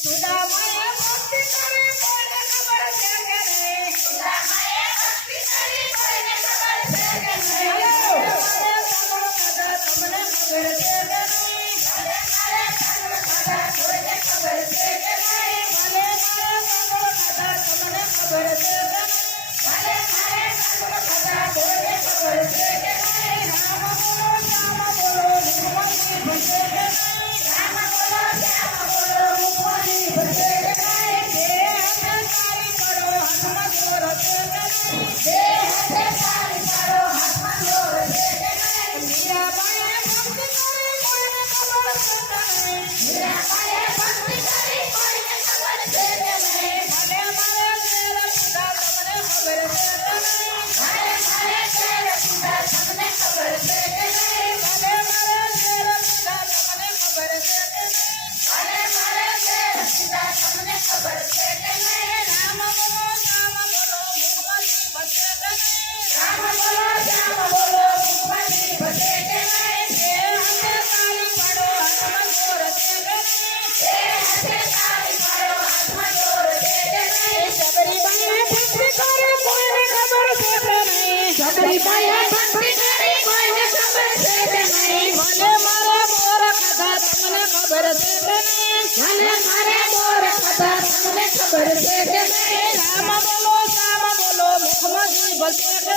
સુદામાએ ભક્તિ કરી કોઈને ખબર છે કે નહીં સુદામાએ ભક્તિ કરી કોઈને ખબર છે કે નહીં તમને ખબર છે કે નહીં મારે તમને ખબર છે કે નહીં ભલે મારે તમને ખબર છે કે નહીં ભલે મારે તમને ખબર છે કે નહીં ભલે મારે તમને ખબર છે કે નહીં કોઈને ખબર છે કે નહીં રામ બોલો શ્યામ બોલો મુખમાંથી ભસે કે નહીં રામ બોલો શ્યામ બોલો મુખમાંથી ભસે કે નહીં બે હાથે તાળી પાડો હાથમાં જોર છે કે નહીં બે હાથે તાળી પાડો હાથમાં જોર છે કે નહીં મીરાબાઈએ ભક્તિ કરી કોઈને ખબર છે કે નહીં મીરાબાઈએ ભક્તિ કરી કોઈને ખબર છે કે નહીં ભલે મારે શેર સુધા તમને ખબર છે કે નહીં ભલે મારે શેર સુધા તમને ખબર છે કે નહીં ભલે મારે શેર સુધા તમને ખબર છે કે નહીં ભલે મારે શેર સુધા તમને ખબર છે કે નહીં રામ બોલો શ્યામ બોલો મુખમાંથી ભસે કે નહીં રામ બોલો શ્યામ બોલો મુખમાંથી ભસે કે નહીં બે હાથે તાળી પાડો હાથમાં જોર છે કે નહીં બે હાથે તાળી પાડો હાથમાં જોર છે કે નહીં સબરીબાઈએ ભક્તિ કરી કોઈને ખબર છે કે નહીં સબરીબાઈએ ભક્તિ કરી કોઈને ખબર છે કે નહીં ભલે મારે બોર ખાધા તમને ખબર છે કે નહીં ભલે મારે બોર ખાધા તમને ખબર છે કે નહીં રામ બોલો શ્યામ બોલો મુખમાંથી ભસે કે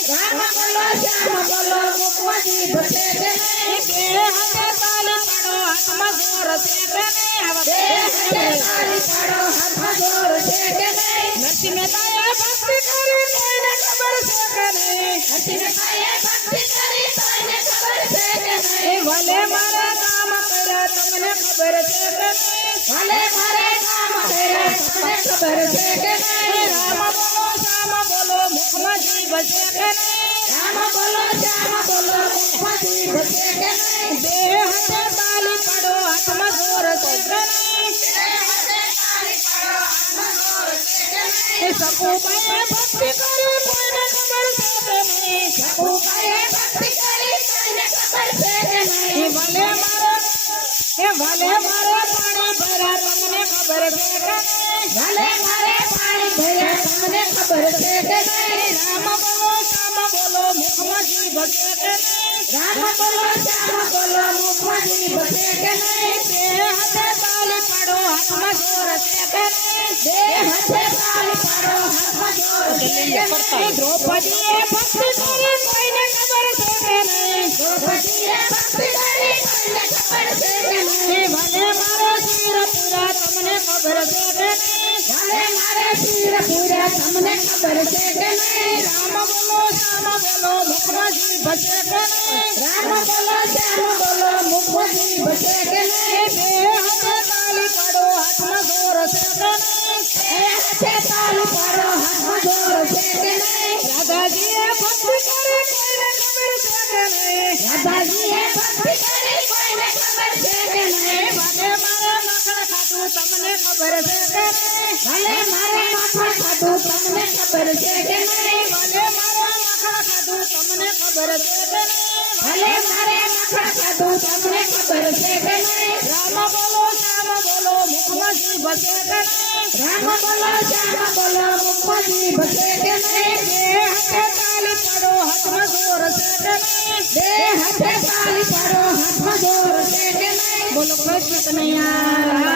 નહીં રામ બોલો શ્યામ બોલો મુખમાંથી ભસે કે નહીં બે હાથે તાળી પાડો હાથમાં જોર છે કે નહીં બે હાથે તાળી પાડો હાથમાં જોર છે કે નહીં નરસિંહ મહેતાએ ભક્તિ કરી કોઈને ખબર છે કે નહીં નરસિંહ મહેતાએ ભક્તિ કરી કોઈને ખબર છે કે નહીં ભલે મારે કામ કર્યા તમને ખબર છે કે નહીં ભલે મારે કામ કર્યા તમને ખબર છે કે નહીં રામ બોલો શ્યામ બોલો મુખમાંથી ભસે કે નહીં રામ બોલો શ્યામ બોલો મુખમાંથી ભસે કે નહીં બે હાથે તાળી પાડો હાથમાં જોર છે કે નહીં બે હાથે તાળી પાડો હાથમાં જોર છે કે નહીં સકુબાઈએ ભક્તિ કરી કોઈને ખબર છે કે નહીં સકુબાઈએ ભક્તિ કરી કોઈને ખબર છે કે નહીં ભલે મારે પાણી ભર્યા તમને ખબર છે કે નહીં ભલે મારે પાણી ભર્યા તમને ખબર છે કે નહીં રામ બોલો શ્યામ બોલો મુખમાંથી ભસે કે નહીં રામ બોલો શ્યામ બોલો મુખમાંથી ભસે કે નહીં બે હાથે તાળી પાડો હાથમાં જોર છે કે નહીં બે હાથે તાળી પાડો હાથમાં જોર છે કે નહીં દ્રૌપદીએ ભક્તિ કરી કોઈને ખબર છે કે નહીં દ્રૌપદીએ ભક્તિ કરી કોઈને ખબર છે કે નહીં ભલે મારે શિર પૂરા તમને ખબર છે કે નહીં ભલે મારે શિર પૂરા તમને ખબર છે કે નહીં રામ બોલો શ્યામ બોલો મુખમાંથી ભસે કે નહીં રામ બોલો શ્યામ બોલો મુખમાંથી ભસે કે નહીં બે હાથે તાળી પાડો હાથમાં જોર છે કે નહીં બે હાથે તાળી પાડો હાથમાં જોર છે કે નહીં રાધાજીએ ભક્તિ કરી કોઈને ખબર છે કે નહીં રાધાજીએ ભક્તિ કરી કોઈને ખબર છે કે નહીં ભલે મારે મખણ ખાધું તમને ખબર છે કે નહીં ભલે મારે મખણ ખાધું તમને ખબર છે કે નહીં ભલે મારે મખણ ખાધું તમને ખબર છે કે નહીં ભલે મારે મખણ ખાધું તમને ખબર છે કે નહીં રામ બોલો શ્યામ બોલો મુખમાંથી ભસે કે નહીં રામ બોલો શ્યામ બોલો મુખમાંથી ભસે કે નહીં બે હાથે તાળી પાડો હાથમાં જોર છે કે નહીં બે હાથે તાળી પાડો હાથમાં જોર છે કે નહીં બોલો કૃષ્ણ કનૈયા